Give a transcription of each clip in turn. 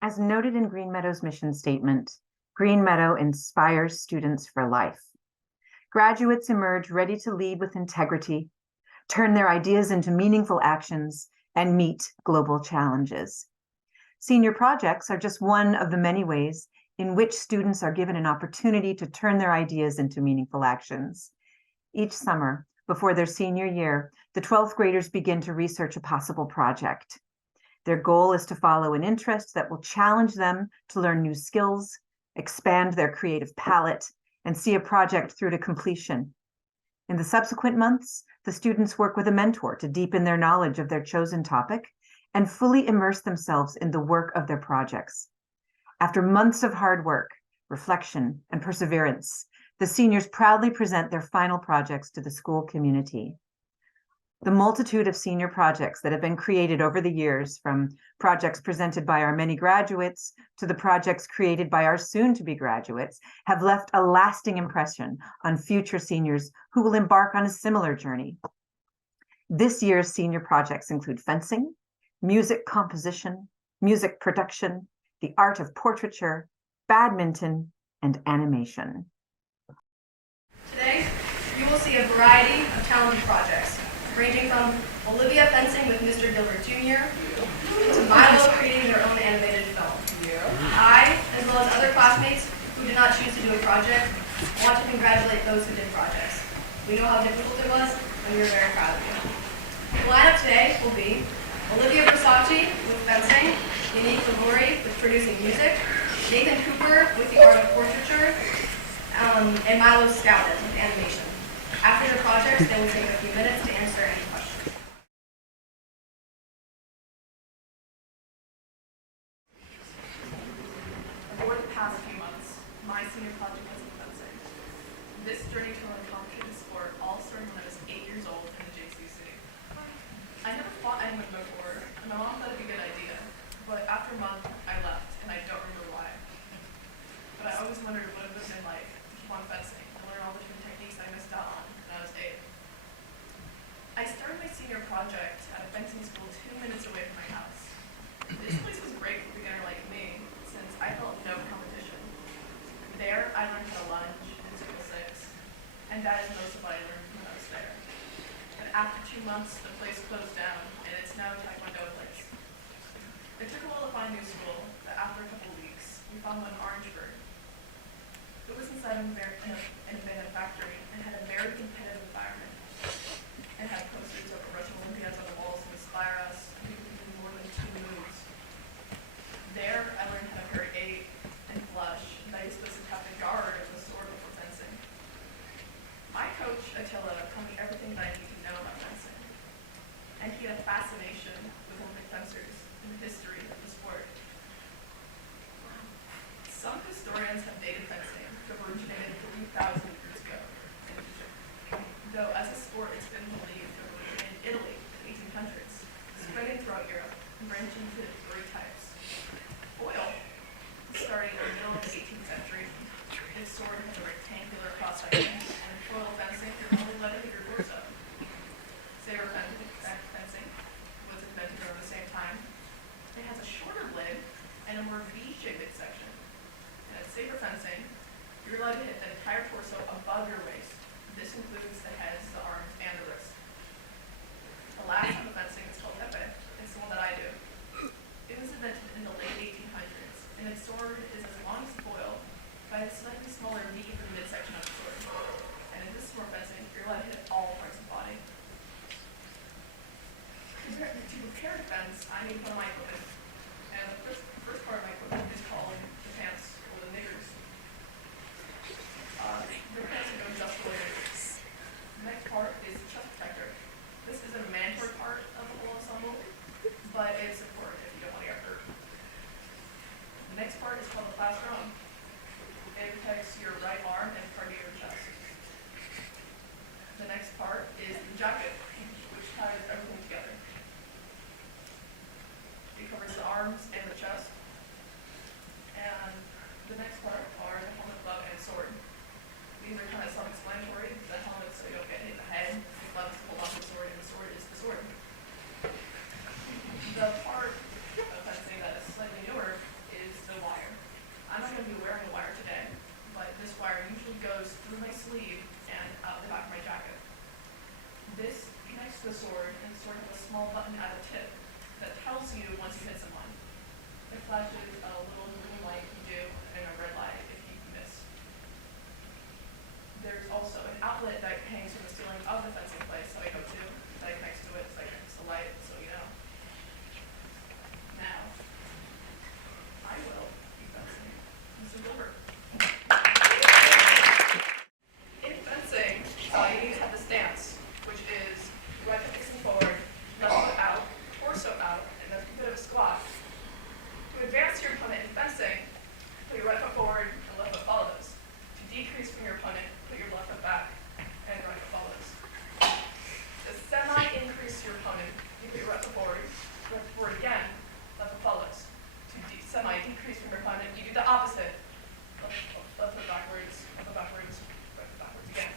As noted in Green Meadow's mission statement, Green Meadow inspires students for life. Graduates emerge ready to lead with integrity, turn their ideas into meaningful actions, and meet global challenges. Senior projects are just one of the many ways in which students are given an opportunity to turn their ideas into meaningful actions. Each summer, before their senior year, the 12th graders begin to research a possible project. Their goal is to follow an interest that will challenge them to learn new skills, expand their creative palette, and see a project through to completion. In the subsequent months, the students work with a mentor to deepen their knowledge of their chosen topic and fully immerse themselves in the work of their projects. After months of hard work, reflection, and perseverance, the seniors proudly present their final projects to the school community. The multitude of senior projects that have been created over the years, from projects presented by our many graduates to the projects created by our soon-to-be graduates, have left a lasting impression on future seniors who will embark on a similar journey. This year's senior projects include fencing, music composition, music production, the art of portraiture, badminton, and animation. Today, you will see a variety of talented projects, ranging from Olivia fencing with Mr. Gilbert Jr. to Milo creating their own animated film. I, as well as other classmates who did not choose to do a project, want to congratulate those who did projects. We know how difficult it was, and we are very proud of you. The lineup today will be Olivia Versace with fencing, Unique Lamori with producing music, Nathan Cooper with the art of portraiture, and Milo Scouted with animation. After their projects, they will take a few minutes to answer any questions. Over the past few months, my senior project was in fencing. This journey to an accomplishing sport all started when I was 8 years old in the JCC. I never fought anyone before, and my mom thought it'd be a good idea, but after a month, I left, and I don't remember why. But I always wondered what it would have been like to keep on fencing and learn all the different techniques I missed out on when I was 8. I started my senior project at a fencing school 2 minutes away from my house. This place was great for a beginner like me, since I felt no competition. There, I learned how to lunge and circle six, and that is most of what I learned when I was there. But after 2 months, the place closed down, and it's now a Taekwondo place. It took a while to find a new school, but after a couple weeks, we found one in Orangeburg. It was inside an abandoned factory and had a very competitive environment. It had posters of Russian Olympiads on the walls to inspire us, and we could do more than 2 moves. There, I learned how to parry and flush, and I used to have to guard with a sword before fencing. My coach, Attila, taught me everything that I need to know about fencing, and he had a fascination with Olympic fencers and the history of the sport. Some historians have dated fencing to have originated 3,000 years ago in Egypt, though as a sport it's been believed to have originated in Italy in the 1800s, spreading throughout Europe and branching into 3 types. Foil, starting in the middle of the 18th century, its sword has a rectangular cross-section, and in foil fencing you're only allowed to hit your torso. Saber fencing was invented around the same time. It has a shorter blade and a more V-shaped midsection. And at saber fencing, you're allowed to hit the entire torso above your waist. This includes the heads, the arms, and the wrist. The last type of fencing is called epee. It's the one that I do. It was invented in the late 1800s, and its sword is as long as foil, but has a slightly smaller V for the midsection of the sword. And in this sword fencing, you're allowed to hit all parts of the body. To prepare to fence, I need to put on my equipment. And the first part of my equipment is called the pants, or the knickers. The pants go just below your knees. The next part is the chest protector. This is a mandatory part of the whole ensemble, but it's important if you don't want to get hurt. The next part is called the plastron. It protects your right arm and part of your chest. The next part is the jacket, which ties everything together. It covers the arms and the chest. And the next part are the helmet, glove, and sword. These are kind of self-explanatory. The helmet so you don't get hit in the head, the glove is to hold on to the sword, and the sword is the sword. The part of fencing that is slightly newer sleeve and out the back of my jacket. This connects to the sword, and the sword has a small button at the tip that tells you once you hit someone. It flashes a little green light if you do, and a red light if you miss. There's also an outlet that hangs from the ceiling of the fencing place that I go to, that connects to it, so I connect to the light, so you know. Now, I will be fencing Mr. Gilbert. In fencing, you need to have the stance, which is right foot facing forward, left foot out, torso out, and that's a bit of a squat. To advance your opponent in fencing, put your right foot forward and left foot follows. To decrease from your opponent, put your left foot back and right foot follows. To semi-increase your opponent, you put your right foot forward again, left foot follows. To semi-decrease from your opponent, you do the opposite. Left foot backwards, right foot backwards again.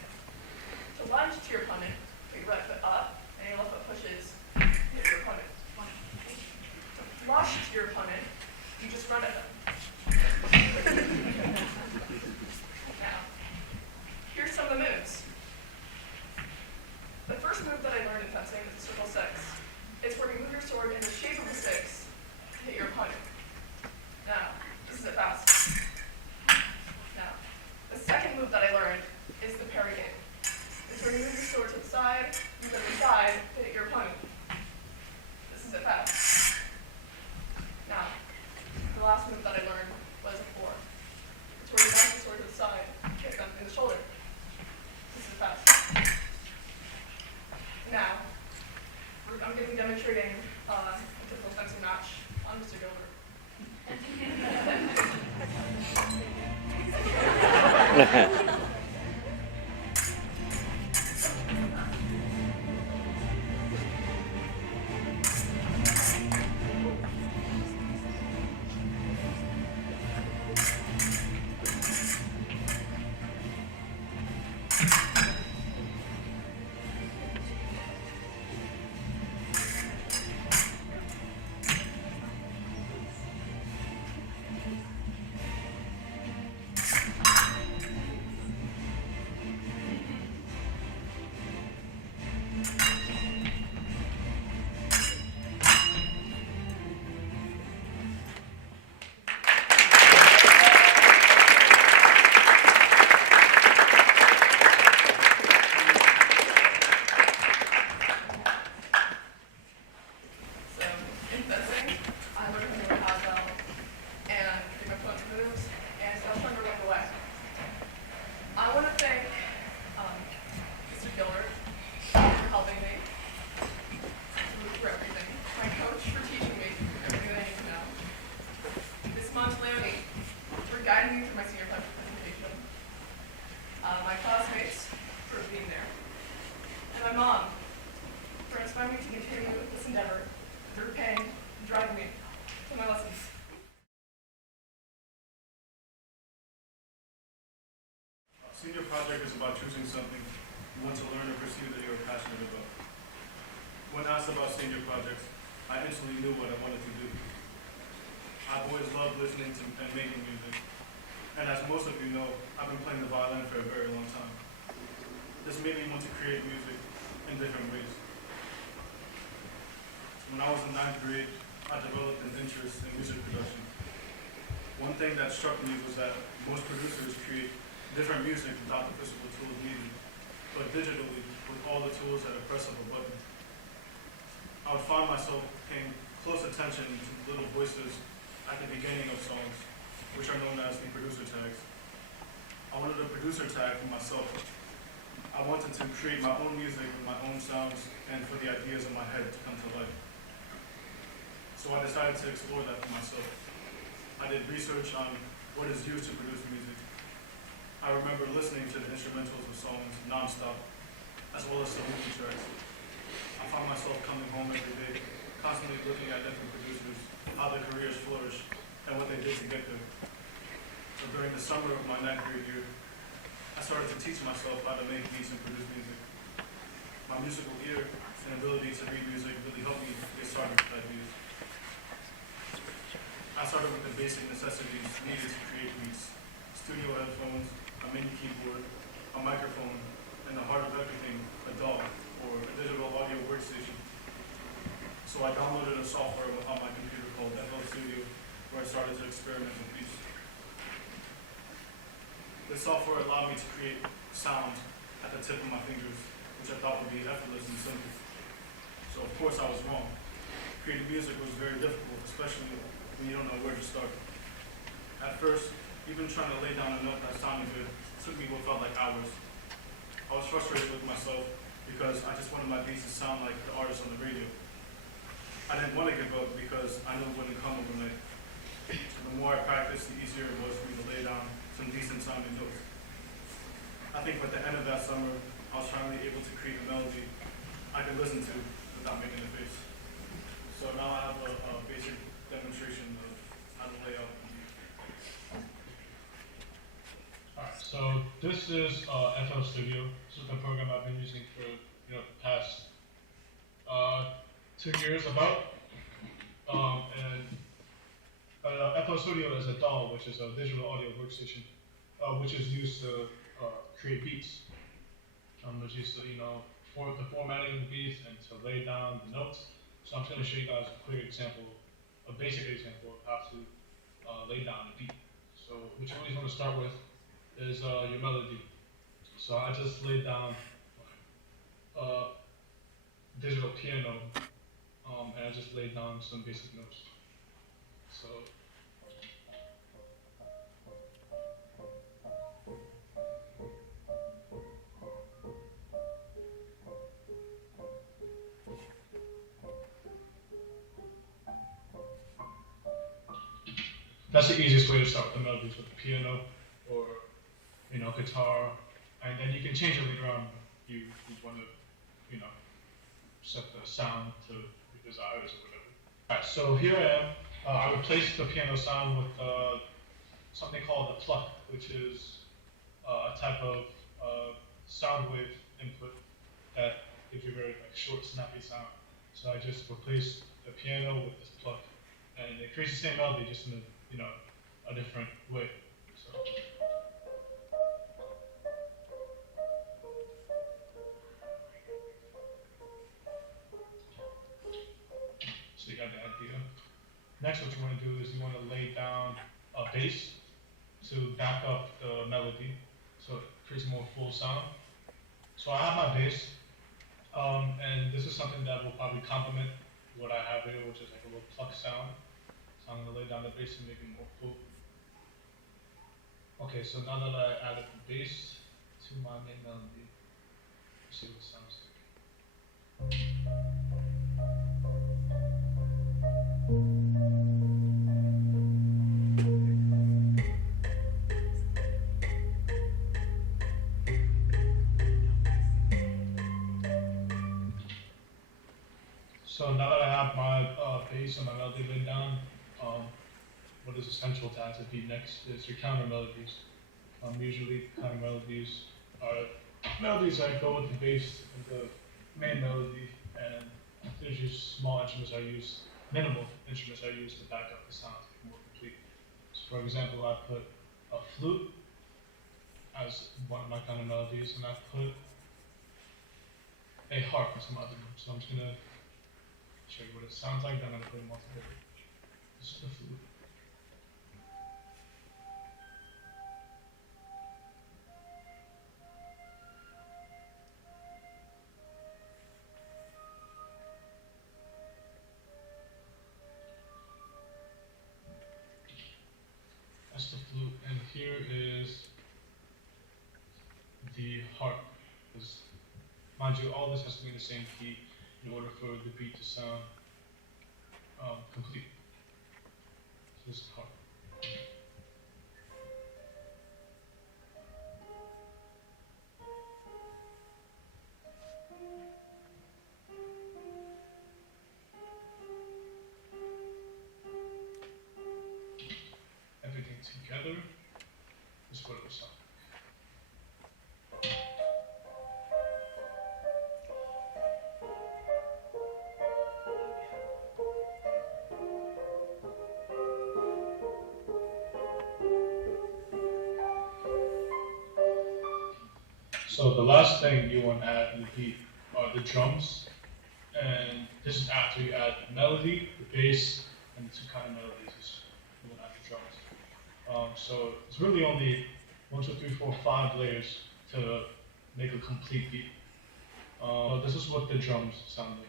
To lunge to your opponent, put your right foot up and your left foot pushes, hit your opponent. To flush to your opponent, you just run at them. Now, here's some of the moves. The first move that I learned in fencing is the circle six. It's where you move your sword in the shape of a six to hit your opponent. Now, this is it fast. Now, the second move that I learned is the parry game. It's where you move your sword to the side, move it to the side to hit your opponent. This is it fast. Now, the last move that I learned was a four. It's where you bounce the sword to the side, hit them in the shoulder. This is fast. Now, I'm going to be demonstrating a typical fencing match on Mr. Gilbert. Senior project is about choosing something you want to learn or pursue that you are passionate about. When asked about senior projects, I instantly knew what I wanted to do. I've always loved listening to and making music. And as most of you know, I've been playing the violin for a very long time. This made me want to create music in different ways. When I was in 9th grade, I developed an interest in music production. One thing that struck me was that most producers create different music without the physical tools needed, but digitally with all the tools at a press of a button. I would find myself paying close attention to little voices at the beginning of songs, which are known as the producer tags. I wanted a producer tag for myself. I wanted to create my own music with my own sounds and for the ideas in my head to come to life. So I decided to explore that for myself. I did research on what is used to produce music. I remember listening to the instrumentals of songs nonstop, as well as some movie tracks. I found myself coming home every day, constantly looking at different producers, how their careers flourished, and what they did to get there. So during the summer of my 9th grade year, I started to teach myself how to make beats and produce music. My musical ear and ability to read music really helped me get started with ideas. I started with the basic necessities needed to create beats: studio headphones, a MIDI keyboard, a microphone, and the heart of everything, a DAW, or a digital audio workstation. So I downloaded a software on my computer called FL Studio, where I started to experiment with beats. This software allowed me to create sound at the tip of my fingers, which I thought would be effortless and simple. So of course I was wrong. Creating music was very difficult, especially when you don't know where to start. At first, even trying to lay down a note that sounded good took me what felt like hours. I was frustrated with myself because I just wanted my beats to sound like the artists on the radio. I didn't want to give up because I knew it wouldn't come overnight. So the more I practiced, the easier it was for me to lay down some decent sounding notes. I think by the end of that summer, I was finally able to create a melody I could listen to without making a face. So now I have a basic demonstration of how to lay out a beat. Alright, so this is FL Studio. This is the program I've been using for the past 2 years about. FL Studio is a DAW, which is a digital audio workstation, which is used to create beats. It's used to, for the formatting of the beats and to lay down the notes. So I'm just going to show you guys a quick example, a basic example of how to lay down a beat. So what you always want to start with is your melody. So I just laid down digital piano, and I just laid down some basic notes. So that's the easiest way to start with the melodies, with the piano or guitar, and then you can change it later on if you want to set the sound to your desires or whatever. Alright, so here I am. I replaced the piano sound with something called a pluck, which is a type of sound wave input that gives you a very short, snappy sound. So I just replaced the piano with this pluck, and it creates the same melody, just in a different way. So you got the idea. Next, what you want to do is you want to lay down a bass to back up the melody, so it creates a more full sound. So I have my bass, and this is something that will probably complement what I have here, which is like a little pluck sound. So I'm going to lay down the bass and make it more full. Okay, so now that I added the bass to my main melody, let's see what it sounds like. So now that I have my bass and my melody laid down, what is essential to add to the beat next is your counter melodies. Usually counter melodies are melodies that go with the bass and the main melody, and there's just small instruments I use, minimal instruments I use to back up the sound to be more complete. So for example, I put a flute as one of my counter melodies, and I put a harp as my other one. So I'm just gonna show you what it sounds like, then I'm gonna put them all together. This is the flute. That's the flute, and here is the harp. Because, mind you, all this has to be in the same key in order for the beat to sound complete. So this is the harp. Everything together is what it will sound. So the last thing you want to add in the beat are the drums, and this is after you add the melody, the bass, and the two kind of melodies you want to add the drums. So it's really only 1, 2, 3, 4, 5 layers to make a complete beat. But this is what the drums sound like.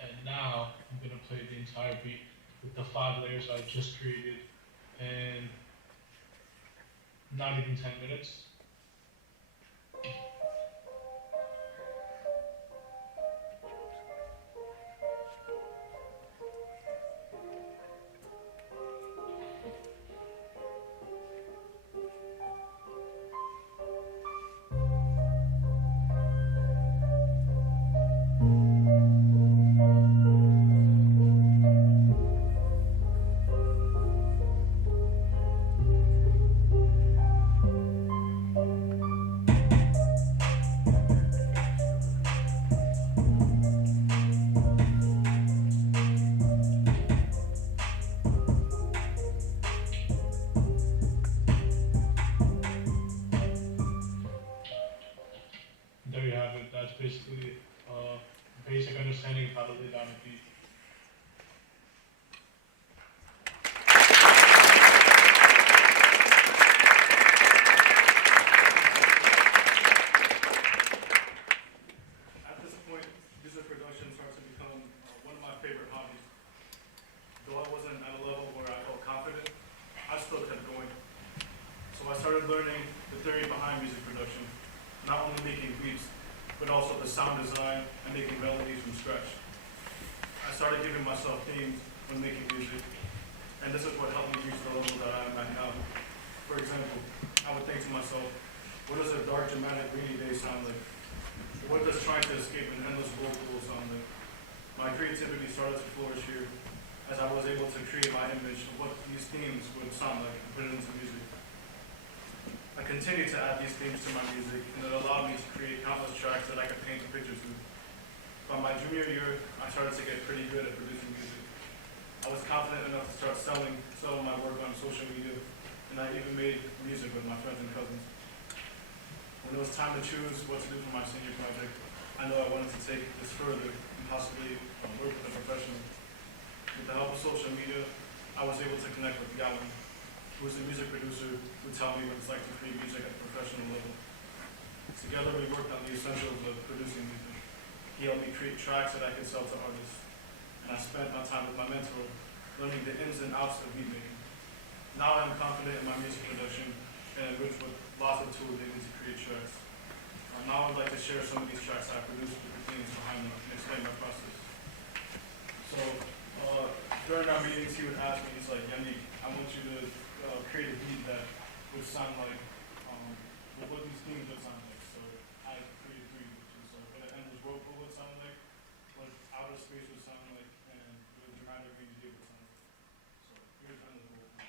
And now I'm gonna play the entire beat with the 5 layers I just created in not even 10 minutes. There you have it. That's basically a basic understanding of how to lay down a beat. At this point, music production starts to become one of my favorite hobbies. Though I wasn't at a level where I felt confident, I still kept going. So I started learning the theory behind music production, not only making beats, but also the sound design and making melodies from scratch. I started giving myself themes when making music, and this is what helped me reach the level that I am at now. For example, I would think to myself, what does a dark, dramatic, rainy day sound like? What does trying to escape an endless whirlpool sound like? My creativity started to flourish here as I was able to create my image of what these themes would sound like and put it into music. I continued to add these themes to my music, and it allowed me to create countless tracks that I could paint pictures with. By my junior year, I started to get pretty good at producing music. I was confident enough to start selling my work on social media, and I even made music with my friends and cousins. When it was time to choose what to do for my senior project, I knew I wanted to take this further and possibly work with a professional. With the help of social media, I was able to connect with Gavin, who is a music producer who taught me what it's like to create music at a professional level. Together we worked on the essentials of producing music. He helped me create tracks that I could sell to artists, and I spent my time with my mentor learning the ins and outs of beat making. Now I'm confident in my music production and enriched with lots of tools needed to create tracks. Now I'd like to share some of these tracks I produced with the themes behind them and explain my process. So during our meetings, he would ask me, he's like, Yannick, I want you to create a beat that would sound like what these themes would sound like. So I created 3, which is what an endless whirlpool would sound like, what outer space would sound like, and what a dramatic rainy day would sound like. So here's endless whirlpool.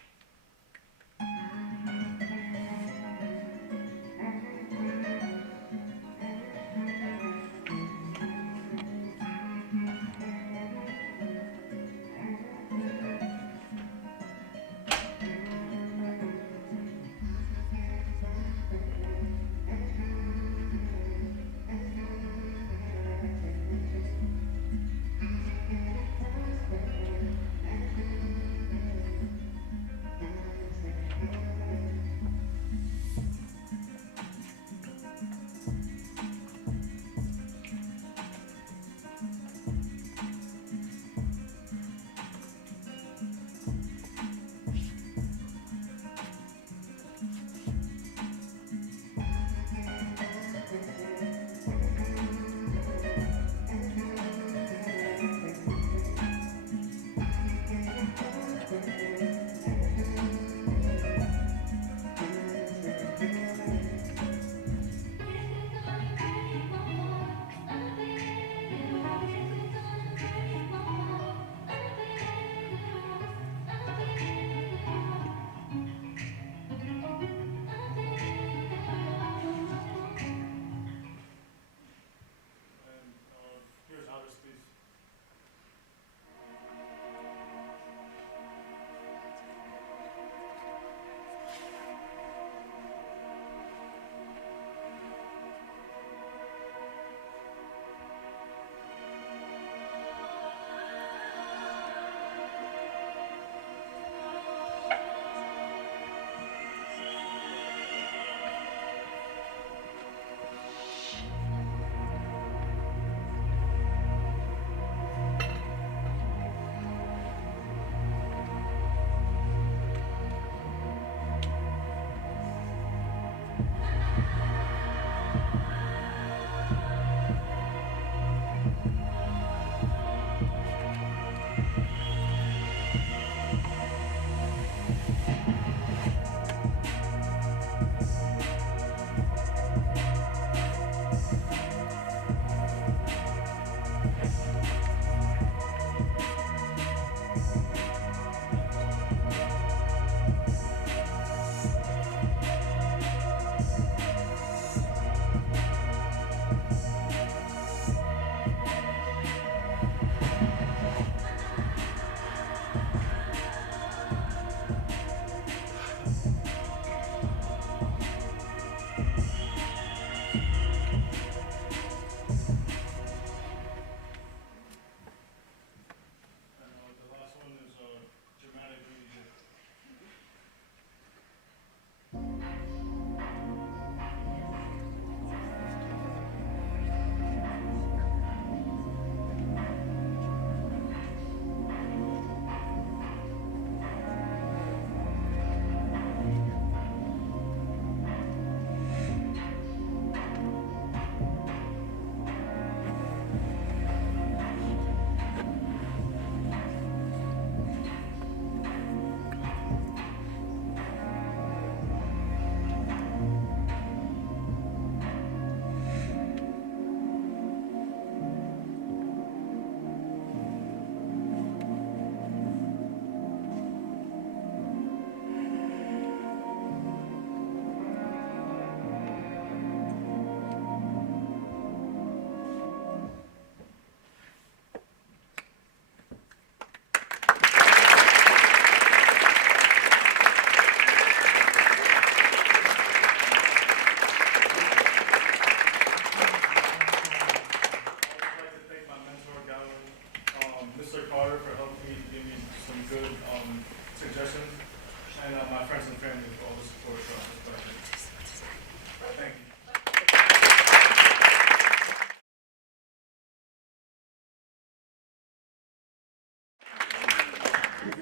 When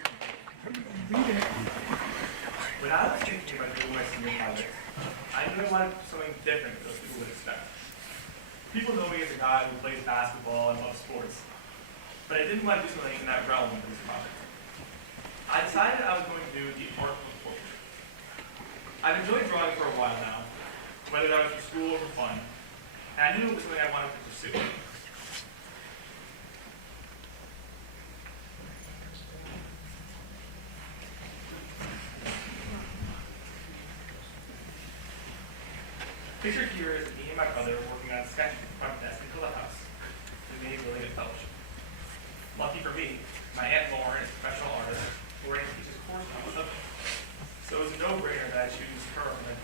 I was thinking about doing my senior project, I knew I wanted something different than what people would expect. People know me as a guy who plays basketball and loves sports, but I didn't want to do something in that realm for this project. I decided I was going to do the art of portraiture. I've enjoyed drawing for a while now, whether that was for school or for fun, and I knew it was something I wanted to pursue. Pictured here is me and my brother working on a sketch at the front desk until the house, with me really good fellowship. Lucky for me, my Aunt Lauren is a professional artist who already teaches courses on the subject, so it was a no-brainer that I choose her over me.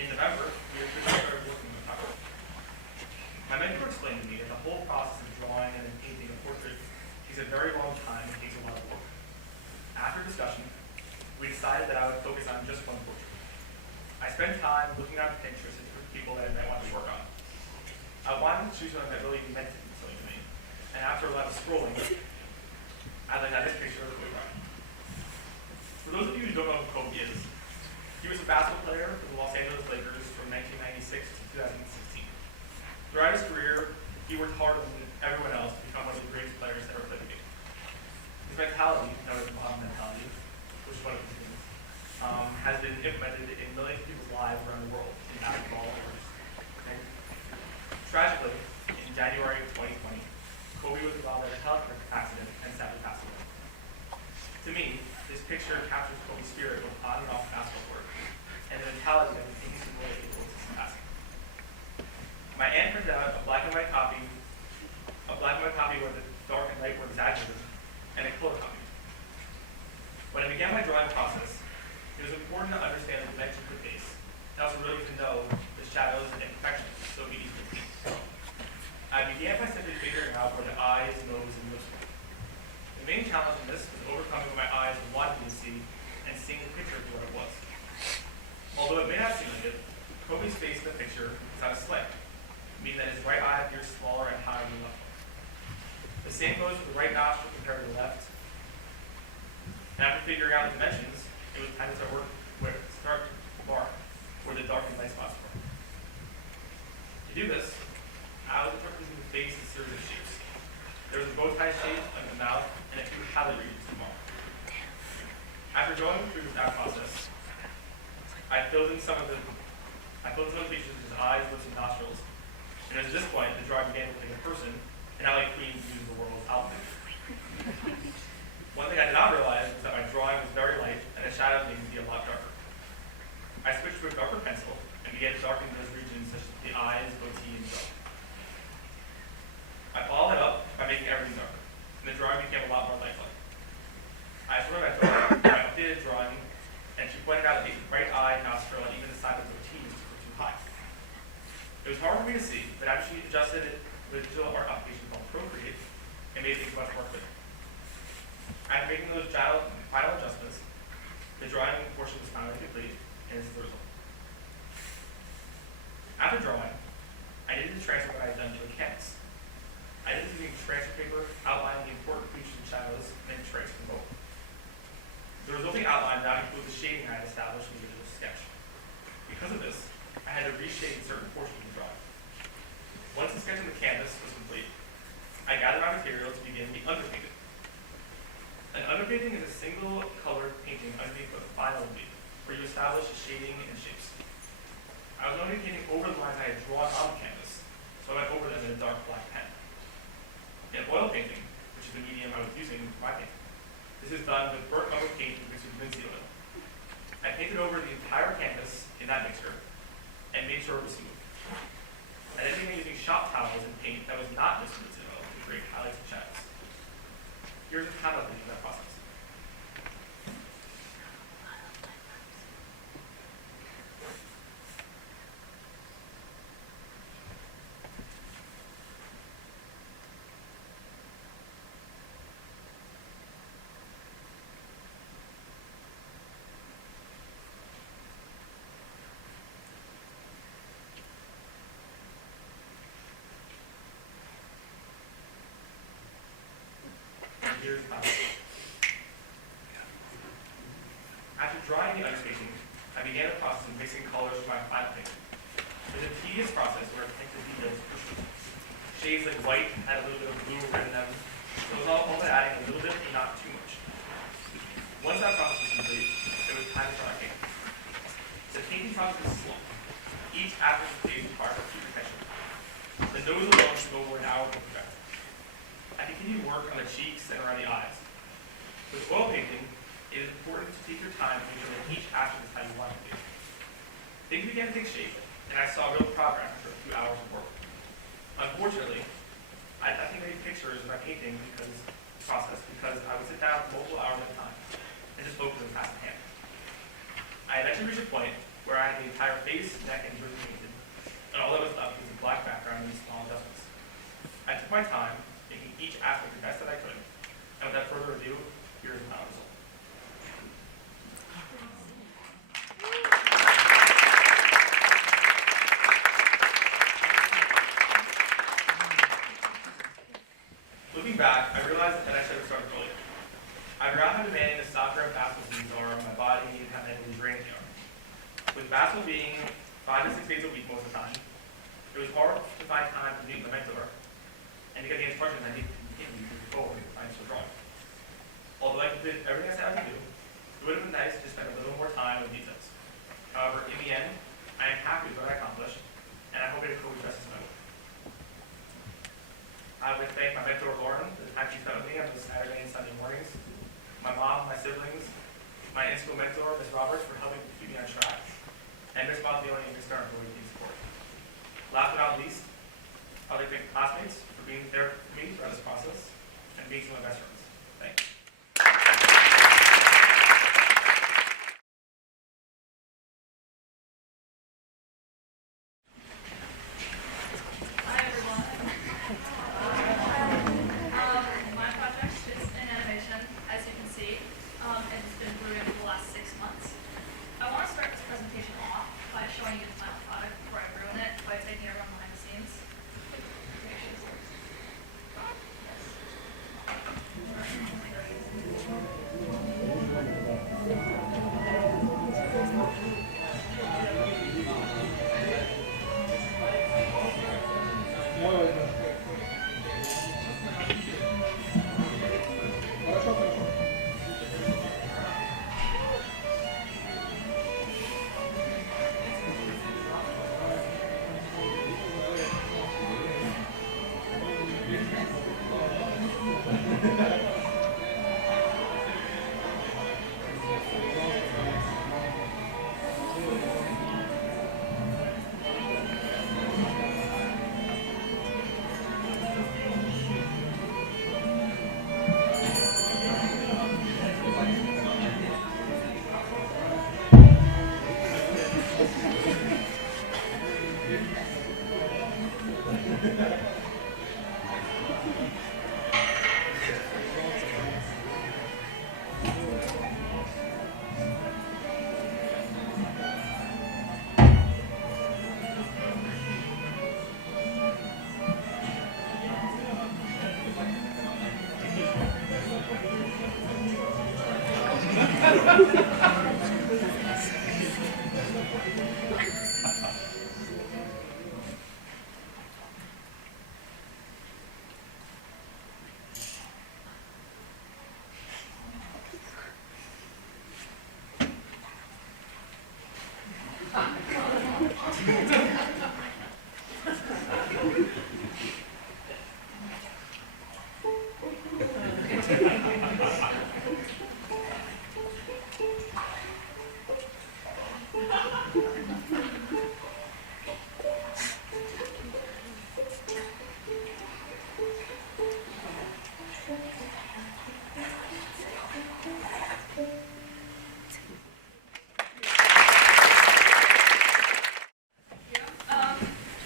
In November, we officially started working on the cover. My mentor explained to me that the whole process of drawing and then painting a portrait takes a very long time and takes a lot of work. After discussion, we decided that I would focus on just one portrait. I spent time looking on Pinterest at different people that I might want to work on. I wanted to choose something that really meant something to me, and after a lot of scrolling, I laid out this picture of Kobe Bryant. For those of you who don't know who Kobe is, he was a basketball player for the Los Angeles Lakers from 1996 to 2016. Throughout his career, he worked harder than everyone else to become one of the greatest players to ever play the game. His mentality, known as modern mentality, which is one of his things, has been implemented in millions of people's lives around the world in basketball players. Tragically, in January of 2020, Kobe was involved in a helicopter accident and sadly passed away. To me, this picture captures Kobe's spirit both on and off the basketball court, and the mentality that continues to motivate people since his passing. My aunt printed out a black and white copy where the dark and light were exaggerated, and a color copy. When I began my drawing process, it was important to understand the dimensions of the face, and also really to know the shadows and imperfections so easy to see. I began by simply figuring out where the eyes, nose, and lips were. The main challenge in this was overcoming what my eyes wanted me to see and seeing the picture for what it was. Although it may not seem like it, Kobe's face in the picture is on a slant, meaning that his right eye appears smaller and higher than the left one. The same goes for the right nostril compared to the left. And after figuring out the dimensions, it was time to start mark where the dark and light spots were. To do this, I was interpreting the face in a series of shapes. There was a bow tie shape like the mouth and a few palette regions to mark. After going through that process, I filled in some of the features of his eyes, lips, and nostrils. And at this point, the drawing began to look like a person, and not like Queen uses the world's outfit. One thing I did not realize was that my drawing was very light, and the shadows needed to be a lot darker. I switched to a darker pencil and began to darken those regions such as the eyes, goatee, and jaw. I followed it up by making everything darker, and the drawing became a lot more lifelike. I showed my daughter my updated drawing, and she pointed out that the right eye, nostril, and even the side of the goatee was too high. It was hard for me to see, but after she adjusted it with a digital art application called Procreate, it made things much more clear. After making those final adjustments, the drawing portion was finally complete, and this is the result. After drawing, I needed to transfer what I had done to a canvas. I did this using transfer paper, outlining the important features and shadows, and then tracing both. The resulting outline now includes the shading I had established in the original sketch. Because of this, I had to reshade certain portions of the drawing. Once the sketch on the canvas was complete, I gathered my material to begin the underpainting. An underpainting is a single colored painting underneath what the final will be, where you establish the shading and shapes. I was only painting over the lines I had drawn on the canvas, so I went over them in a dark black pen. In oil painting, which is the medium I was using for my painting, this is done with burnt umber paint mixed with linseed oil. I painted over the entire canvas in that mixture and made sure it was smooth. I then began using shop towels and paint that was not just linseed oil to create highlights and shadows. Here's a timeline of that process. And here's the timeline. After drying the underspacing, I began the process of mixing colors for my final painting. It was a tedious process where I protected the details. Shades like white had a little bit of blue or red in them, so it was all only adding a little bit and not too much. Once that process was complete, it was time to start my painting. The painting process is slow. Each afternoon phase requires a deep attention. The nose alone should go over an hour to perfect. I continued work on the cheeks and around the eyes. With oil painting, it is important to take your time to make sure that each action is how you want it to be. Things began to take shape, and I saw real progress after a few hours of work. Unfortunately, I think I made pictures of my painting because I would sit down for multiple hours at a time and just focus on the task at hand. I eventually reached a point where I had the entire face, neck, and bosom painted, and all that was left was a black background and these small adjustments. I took my time, making each aspect the best that I could, and without further ado, here's the final result. Looking back, I realized that I should have started earlier. I forgot how demanding the soccer and basketball seasons are on my body and how mentally draining they are. With basketball being 5 to 6 days a week most of the time, it was hard to find time to meet my mentor and to get the instructions I needed to continue to move forward with my drawing. Although I completed everything I said I would do, it would have been nice to spend a little more time with details. However, in the end, I am happy with what I accomplished, and I hope it improves just as much. I would thank my mentor, Lauren, for the time she spent with me on those Saturday and Sunday mornings, my mom, my siblings, my in-school mentor, Ms. Roberts, for helping keep me on track, and Ms. Montioni and Ms. Stern for leading support. Last but not least, I'd like to thank classmates for being there for me throughout this process and being some of my best friends. Thank you. Hi everyone. My project is in animation, as you can see, and it's been brewing for the last 6 months. I want to start this presentation off by showing you the final product before I ruin it by taking everyone behind the scenes.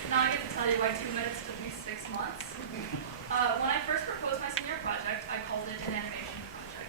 Now I get to tell you why 2 minutes took me 6 months. When I first proposed my senior project, I called it an animation project.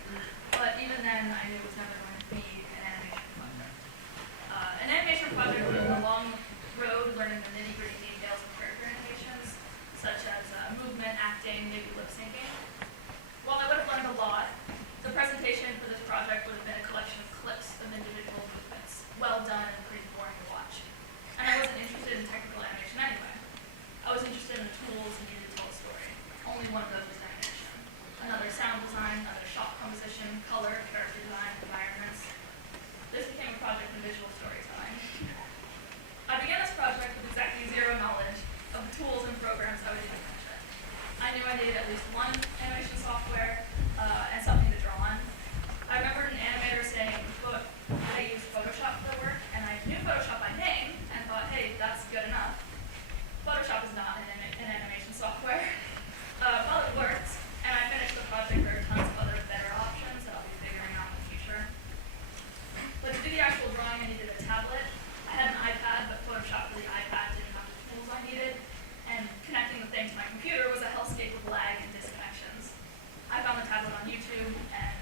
YouTube, and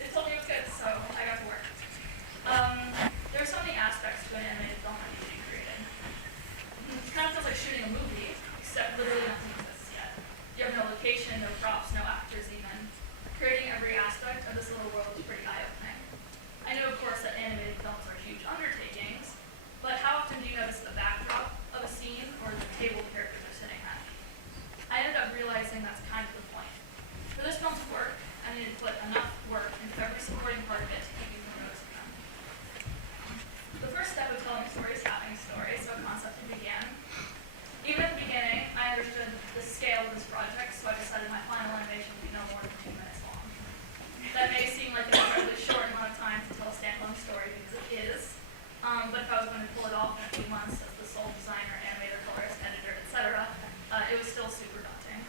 it told me it was good, so I got to work. There are so many aspects to an animated film that need to be created. It kind of feels like shooting a movie, except literally nothing exists yet. You have no location, no props, no actors even. Creating every aspect of this little world is pretty eye-opening. I know, of course, that animated films are huge undertakings, but how often do you notice the backdrop of a scene or the table the characters are sitting at? I ended up realizing that's kind of the point. For this film to work, I needed to put enough work into every supporting part of it to keep you from noticing them. The first step of telling a story is having a story, so a concept began. Even at the beginning, I understood the scale of this project, so I decided my final animation would be no more than 2 minutes long. That may seem like an incredibly short amount of time to tell a standalone story, because it is, but if I was going to pull it off in a few months as the sole designer, animator, colorist, editor, etc., it was still super daunting.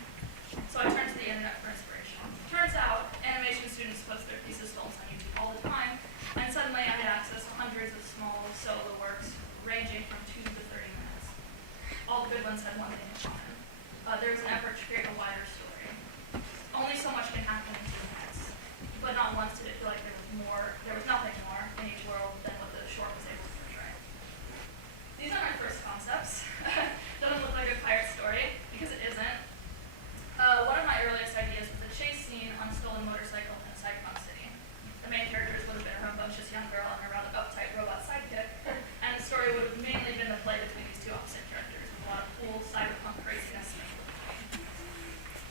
So I turned to the internet for inspiration. Turns out, animation students post their thesis films on YouTube all the time, and suddenly I had access to hundreds of small solo works ranging from 2 to 30 minutes. All the good ones had one thing in common. There was an effort to create a wider story. Only so much can happen in 2 minutes, but not once did it feel like there was nothing more in each world than what the short was able to portray. These are my first concepts. Doesn't look like a pirate story, because it isn't. One of my earliest ideas was a chase scene on a stolen motorcycle in a cyclone city. The main characters would have been a rambunctious young girl and her rather uptight robot sidekick, and the story would have mainly been the play between these two opposite characters, with a lot of cool cyberpunk craziness.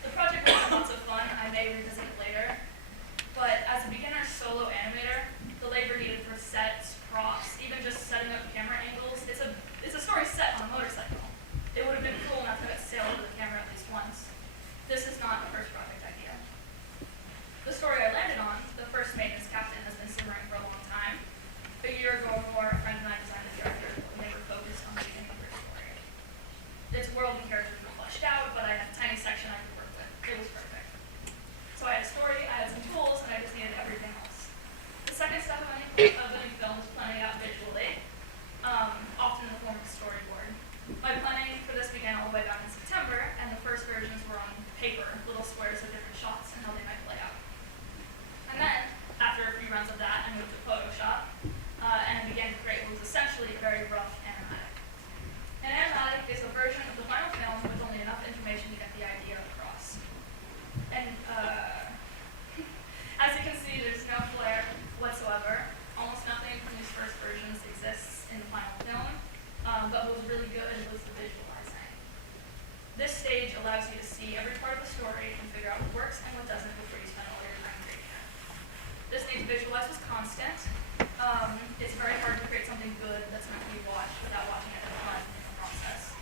The project was lots of fun. I may revisit it later, but as a beginner solo animator, the labor needed for sets, props, even just setting up camera angles, it's a story set on a motorcycle. It would have been cool enough to have it sail over the camera at least once. This is not a first project idea. The story I landed on, the first maintenance captain, has been simmering for a long time. A year ago or more, a friend and I designed the character, and they were focused on the beginning of their story. Its world and characters were fleshed out, but I had a tiny section I could work with. It was perfect. So I had a story, I had some tools, and I just needed everything else. The second step of any film is planning out visually, often in the form of a storyboard. My planning for this began all the way back in September, and the first versions were on paper, little squares of different shots and how they might play out. And then, after a few runs of that, I moved to Photoshop, and began to create what was essentially a very rough animatic. An animatic is a version of the final film with only enough information to get the idea across. And as you can see, there's no flair whatsoever. Almost nothing from these first versions exists in the final film, but what was really good was the visualizing. This stage allows you to see every part of the story and figure out what works and what doesn't before you spend all your time creating it. This need to visualize was constant. It's very hard to create something good that's meant to be watched without watching it run in the process.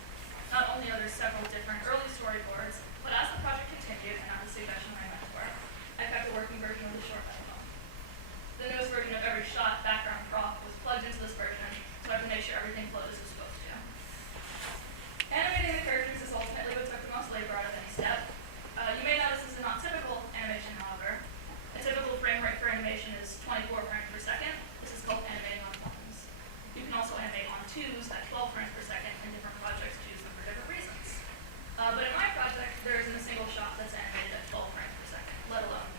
Not only are there several different early storyboards, but as the project continued and at the suggestion of my mentor, I kept a working version of the short film. The newest version of every shot, background, prop was plugged into this version, so I could make sure everything flowed as it was supposed to. Animating the characters is ultimately what took the most labor out of any step. You may notice this is not typical animation, however. A typical frame rate for animation is 24 frames per second. This is called animating on ones. You can also animate on twos at 12 frames per second, and different projects choose them for different reasons. But in my project, there isn't a single shot that's animated at 12 frames per second, let alone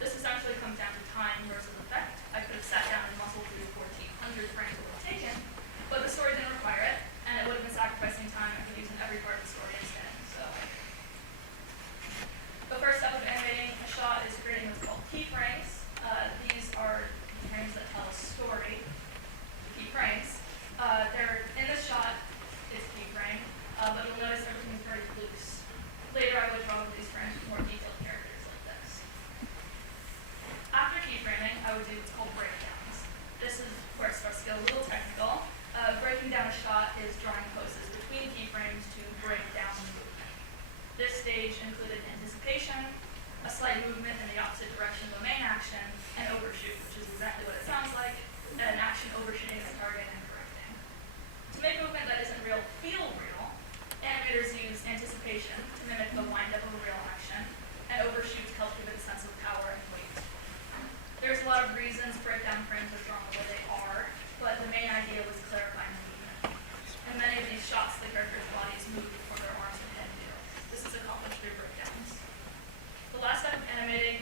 24. This essentially comes down to time versus effect. I could have sat down and muscled through 1,400 frames it would have taken, but the story didn't require it, and it would have been sacrificing time I could use in every part of the story instead. So, the first step of animating a shot is creating what's called keyframes. These are frames that tell a story. Keyframes. They're in this shot. It's a keyframe, but you'll notice everything's very loose. Later, I would draw with these frames with more detailed characters like this. After keyframing, I would do what's called breakdowns. This is where it starts to get a little technical. Breaking down a shot is drawing poses between keyframes to break down the movement. This stage included anticipation, a slight movement in the opposite direction of the main action, and overshoot, which is exactly what it sounds like, an action overshooting its target and correcting. To make movement that isn't real feel real, animators use anticipation to mimic the wind-up of a real action, and overshoot to help give it a sense of power and weight. There's a lot of reasons breakdown frames are drawn the way they are, but the main idea was clarifying the movement. In many of these shots, the characters' bodies move before their arms and head do. This is accomplished through breakdowns. The last step of animating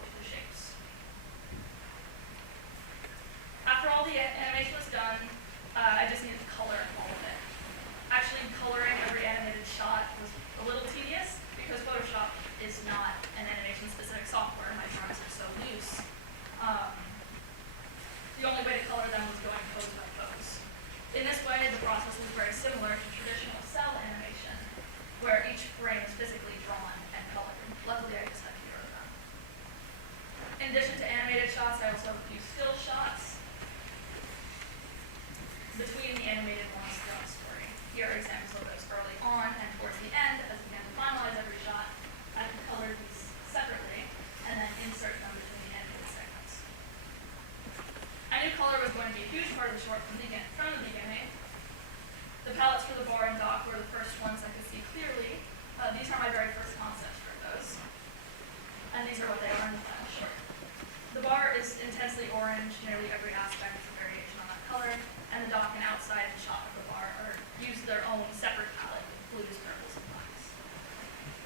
to the shapes. After all the animation was done, I just needed to color all of it. Actually, coloring every animated shot was a little tedious because Photoshop is not an animation-specific software. My drawings are so loose. The only way to color them was going pose by pose. In this way, the process was very similar to traditional cell animation, where each frame is physically drawn and colored. Luckily, I just had fewer of them. In addition to animated shots, I also have a few still shots between the animated ones throughout the story. Here are examples of those early on and towards the end. As we began to finalize every shot, I could color these separately and then insert them between the animated segments. I knew color was going to be a huge part of the short from the beginning. The palettes for the bar and dock were the first ones I could see clearly. These are my very first concepts for those. And these are what they are in the final short. The bar is intensely orange. Nearly every aspect is a variation on that color. And the dock and outside the shop of the bar use their own separate palette with blues, purples, and blacks.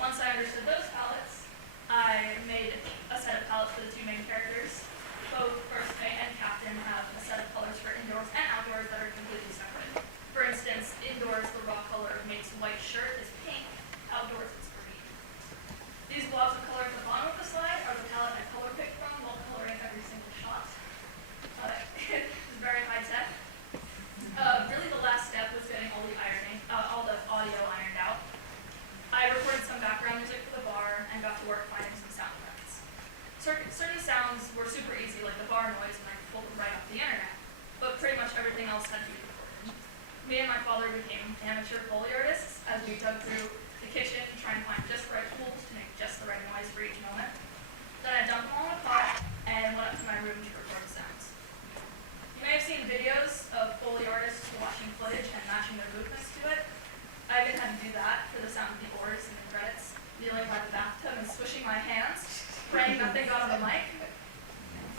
Once I understood those palettes, I made a set of palettes for the two main characters. Both First Mate and Captain have a set of colors for indoors and outdoors that are completely separate. For instance, indoors, the raw color of Mate's white shirt is pink, outdoors it's green. These blobs of color at the bottom of the slide are the palette I color picked from while coloring every single shot. It's very high tech. Really the last step was getting all the audio ironed out. I recorded some background music for the bar and got to work finding some sound effects. Certain sounds were super easy, like the bar noise, and I could pull them right off the internet. But pretty much everything else had to be recorded. Me and my father became amateur Foley artists as we dug through the kitchen trying to find just the right tools to make just the right noise for each moment. Then I dumped them all in a pot and went up to my room to record the sounds. You may have seen videos of Foley artists watching footage and matching their movements to it. I even had to do that for the sound of the oars in the credits, kneeling by the bathtub and swishing my hands, praying nothing got on the mic.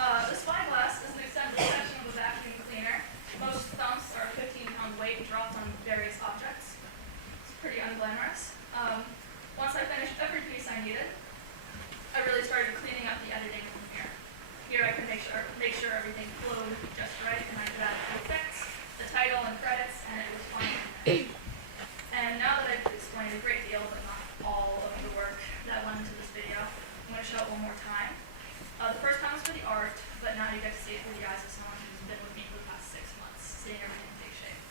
The spyglass is an extended section of a vacuum cleaner. Most thumps are 15-pound weight dropped on various objects. It's pretty unglamorous. Once I finished every piece I needed, I really started cleaning up the editing from here. Here I could make sure everything flowed just right, and I could add the effects, the title, and credits, and it was fine. And now that I've explained a great deal, but not all of the work that went into this video, I'm going to show it one more time. The first time was for the art, but now you get to see it through the eyes of someone who's been with me for the past 6 months, seeing everything take shape.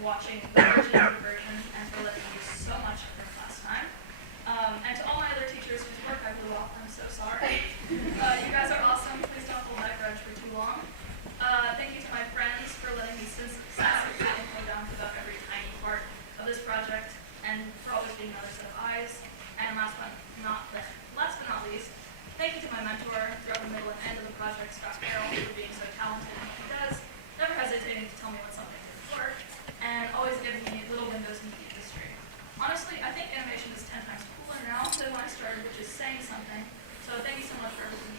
for watching the original version and for letting me use so much of their class time. And to all my other teachers whose work I blew off, I'm so sorry. You guys are awesome. Please don't hold that grudge for too long. Thank you to my friends for letting me sensitively go down to about every tiny part of this project, and for always being another set of eyes. And last but not least, thank you to my mentor throughout the middle and end of the project, Scott Carroll, for being so talented in what he does, never hesitating to tell me when something didn't work, and always giving me little windows into the industry. Honestly, I think animation is 10 times cooler now than when I started, which is saying something. So thank you so much for everything